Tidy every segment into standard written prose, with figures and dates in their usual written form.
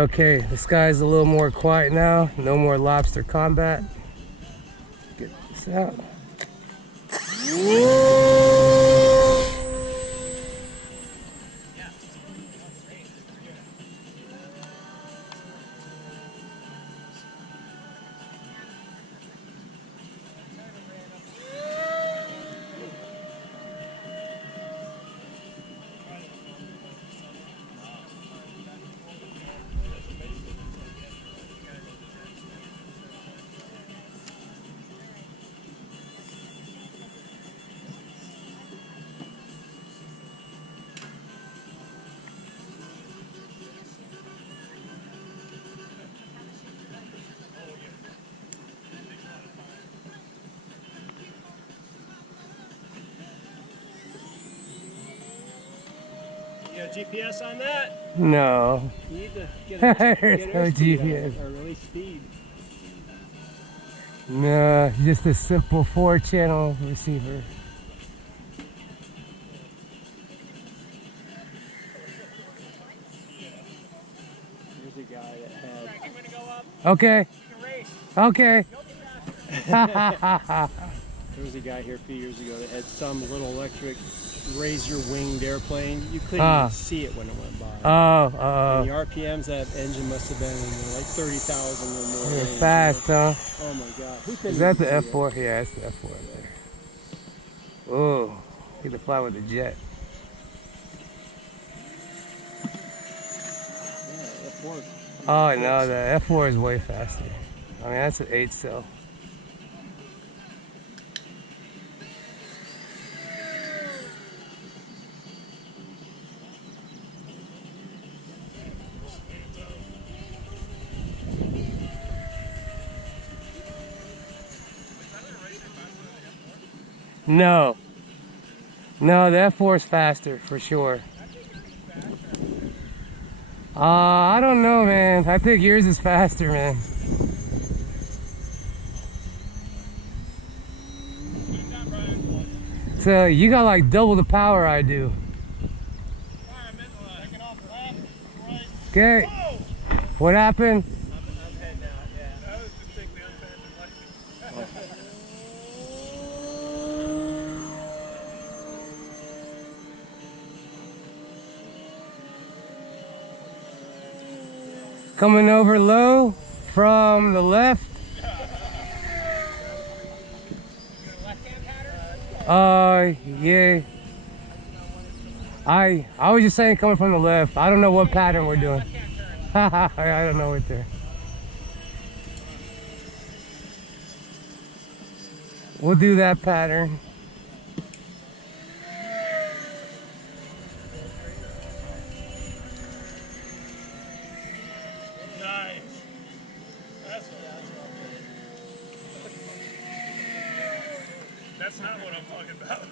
Okay, the sky's a little more quiet now. No more Lobster Combat. Get this out. GPS on that? No. You need to get There's no GPS. Or release speed. No, just a simple 4-channel receiver. There's a guy that had... Okay. Okay. There was a guy here a few years ago that had some little electric razor-winged airplane. You couldn't even see it when it went by. And the RPMs that engine must have been like 30,000 or more. You're fast, huh? Oh my God. Is that the F-4? Yeah, that's the F-4 right there. Oh, get to fly with the jet. Yeah, F-4. Oh no, the F-4 is way faster. I mean, that's an 8-cell. No. No, the F-4 is faster, for sure. I don't know, man. I think yours is faster, man. So, you got like double the power I do. Okay. What happened? Coming over low from the left. Yeah. I was just saying coming from the left. I don't know what pattern we're doing. I don't know what they're. We'll do that pattern. That's not what I'm talking about.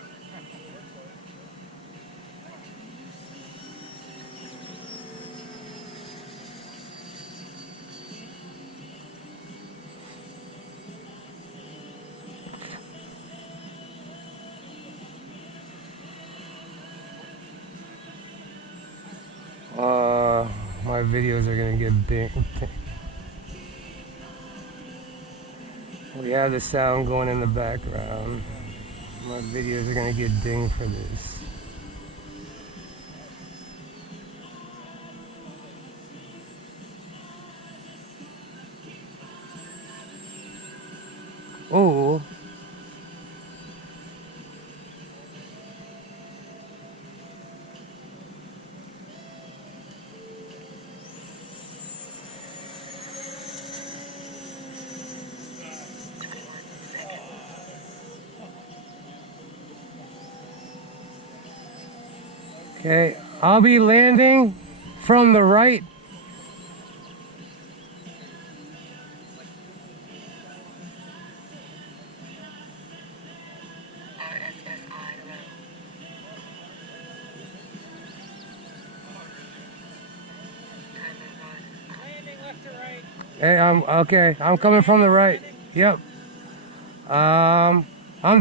My videos are gonna get big. We have the sound going in the background. My videos are gonna get dinged for this. Oh. Okay, I'll be landing from the right. Hey, okay. I'm coming from the right. Yep. I'm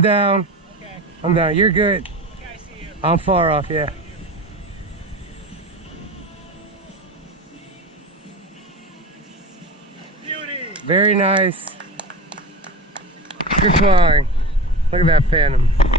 down. Okay. I'm down. You're good. Okay, I see you. I'm far off, yeah. Very nice. Good flying. Look at that Phantom.